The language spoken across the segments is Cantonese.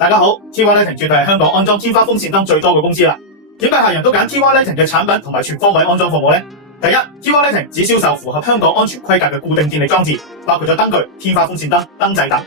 大家好 ，TY Lighting 絕對係香港安裝天花風扇燈最多嘅公司啦。點解客人都揀 TY Lighting 嘅產品同埋全方位安裝服務呢？第一 ，TY Lighting 只銷售符合香港安全規格嘅固定電力裝置，包括咗燈具、天花風扇燈、燈掣等。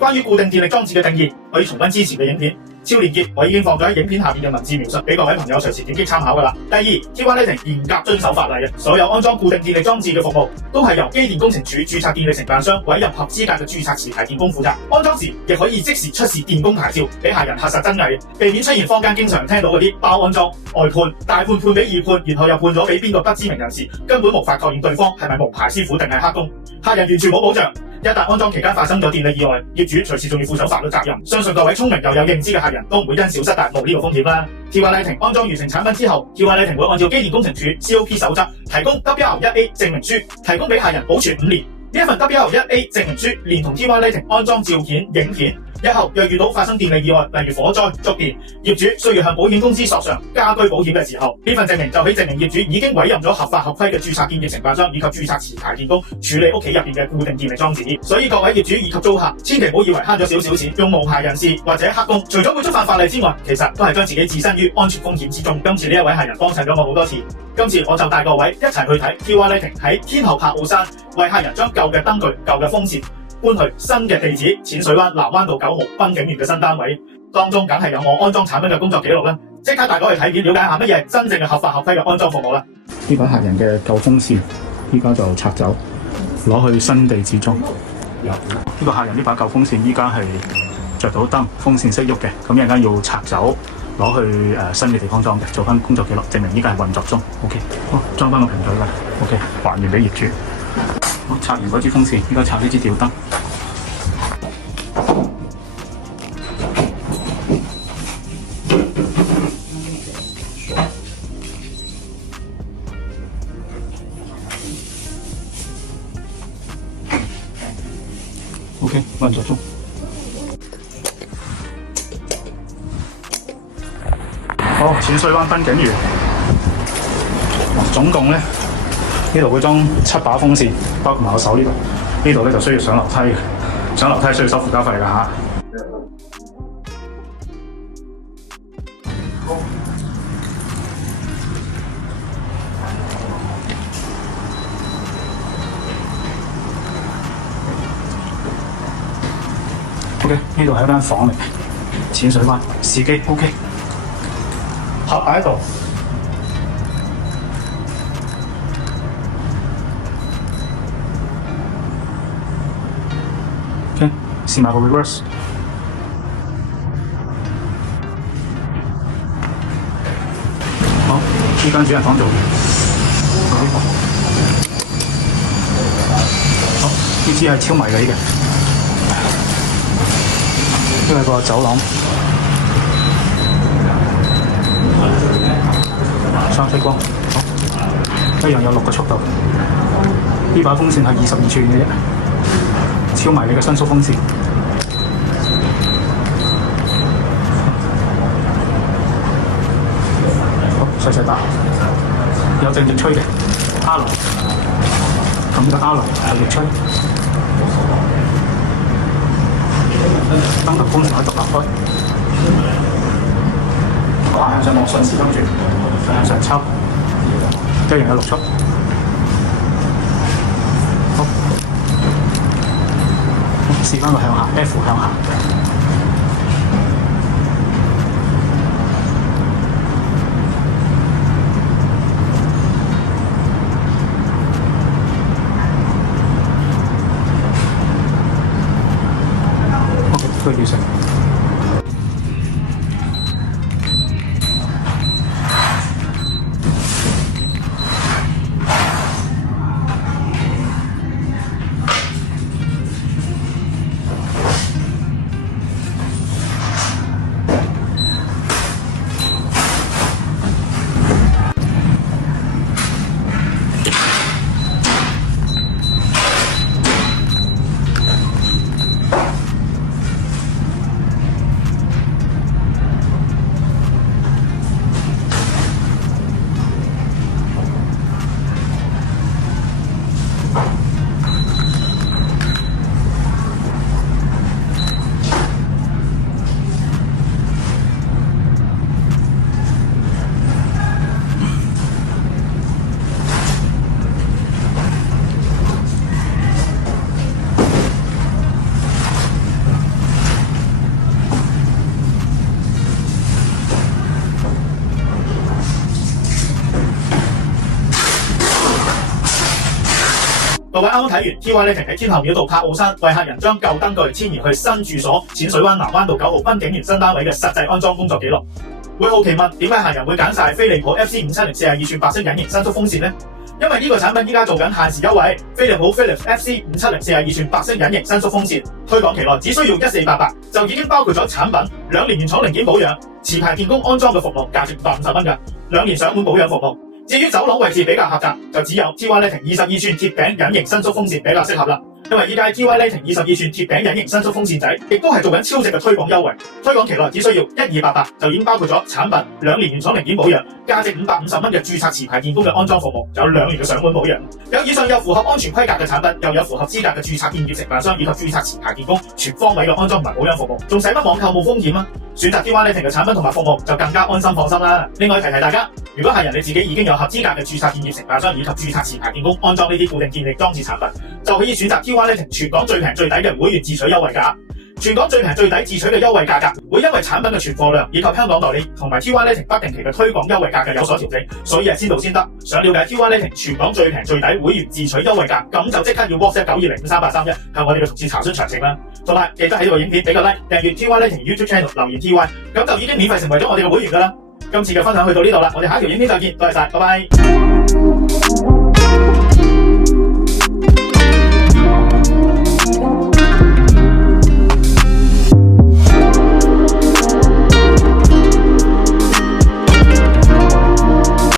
關於固定電力裝置嘅定義，可以重溫之前嘅影片。超連結我已經放咗喺影片下面嘅文字描述，俾各位朋友隨時點擊參考噶啦。第二 ，TY Lighting 嚴格遵守法例嘅，所有安裝固定電力裝置嘅服務都係由機電工程署註冊電力承辦商委任合資格嘅註冊持牌電工負責。安裝時亦可以即時出示電工牌照，俾客人核實真偽，避免出現坊間經常聽到嗰啲包安裝、外判、大判判俾二判，然後又判咗俾邊個不知名人士，根本無法確認對方係咪無牌師傅定係黑工，客人完全冇保障。一旦安裝期間發生咗電力意外，業主隨時仲要負上法律責任。相信各位聰明又有認知嘅客人都唔會因小失大冒呢個風險啦。TY Lighting 安裝完成產品之後 ，TY Lighting 會按照機電工程署 COP 守則提供 WR1A 證明書，提供俾客人保存5年。呢一份 WR1A 證明書連同 TY Lighting 安裝照片、影片。日後若遇到發生電力意外，例如火災、觸電，業主需要向保險公司索償家居保險嘅時候，呢份證明就可以證明業主已經委任咗合法合規嘅註冊電力承辦商以及註冊持牌電工處理屋企入邊嘅固定電力裝置。所以各位業主以及租客，千祈唔好以為慳咗少少錢，用無牌人士或者黑工，除咗會觸犯法例之外，其實都係將自己置身於安全風險之中。今次呢一位客人幫襯咗我好多次，今次我就帶各位一齊去睇 TY Lighting 喺天后柏傲山為客人將舊嘅燈具、舊嘅風扇搬去新嘅地址淺水灣南灣道9號濱景園嘅新單位，當中梗係有我安裝產品嘅工作記錄啦。即刻帶我去睇片，了解下乜嘢係真正嘅合法合規嘅安裝服務啦。呢把客人嘅舊風扇，依家就拆走，攞去新地址裝。呢個客人呢把舊風扇依家係着到燈，風扇識喐嘅，咁一陣間要拆走，攞去新嘅地方裝嘅，做翻工作記錄，證明依家係運作中。OK， 好，裝翻個平台啦。OK， 還原俾業主。好，拆完嗰支風扇，依家拆呢支吊燈。OK， 運作中。好，淺水灣濱景園，總共咧呢度會裝7把風扇，包括埋我手呢度。呢度咧就需要上樓梯嘅，上樓梯需要收附加費㗎嚇。OK， 呢度係一間房嚟嘅，淺水灣試機 OK， 盒喺度。OK， 試埋個 reverse。好，呢間主人房做嘅。好，呢支係超迷你嘅。呢個係個走廊，雙飛光，好，一樣有6個速度。呢把風扇係22寸嘅啫，超迷你嘅伸縮風扇。好，細細把，有正逆吹嘅，R，咁呢個 R 係逆吹。燈頭風扇可以獨立開，向上望順時針轉，向上抽，一樣有6速。好，試翻個向下 ，F 向下。都完成。各位啱啱睇完 TY Lighting 喺天后廟道柏傲山為客人將舊燈具遷移去新住所淺水灣南灣道9號濱景園新單位嘅實際安裝工作記錄。會好奇問點解客人會揀晒飛利浦 FC570 42寸白色隱形伸縮風扇呢？因為呢個產品依家做緊限時優惠，飛利浦 Philips FC570 42寸白色隱形伸縮風扇推廣期內只需要1488就已經包括咗產品2年原廠零件保養、持牌電工安裝嘅服務，價值550蚊嘅2年上門保養服務。至於走廊位置比較狹窄，就只有 TY Lighting 22寸貼頂隱形伸縮風扇比較適合啦。因為依家 TY Lighting 22寸貼頂隱形伸縮風扇仔，亦都係做緊超值嘅推廣優惠。推廣期內只需要1288就已經包括咗產品2年原廠零件保養、價值550蚊嘅註冊持牌電工嘅安裝服務，有2年嘅上門保養。有以上又符合安全規格嘅產品，又有符合資格嘅註冊建業承辦商以及註冊持牌電工全方位嘅安裝同埋保養服務，仲使乜網購冇風險啊？選擇 TY Lighting 嘅產品同埋服務就更加安心放心啦。另外提大家，如果客人你自己已經有合資格嘅註冊建業承辦商以及註冊持牌電工安裝呢啲固定電力裝置產品，就可以選擇 TY Lighting 全港最平最抵嘅會員自取優惠價。全港最平最抵自取嘅優惠價格，會因為產品嘅存貨量以及香港代理同埋 TY Lighting 不定期嘅推廣優惠價格有所調整，所以係先到先得。想了解 TY Lighting 全港最平最抵會員自取優惠價，咁就即刻要 WhatsApp 9205331向我哋嘅同事查詢詳情啦。同埋記得喺呢個影片俾個 like， 訂閱 TY Lighting YouTube Channel 留言 TY， 咁就已經免費成為咗我哋嘅會員噶啦。今次嘅分享去到呢度啦，我哋下一條影片再見，多謝晒，拜拜。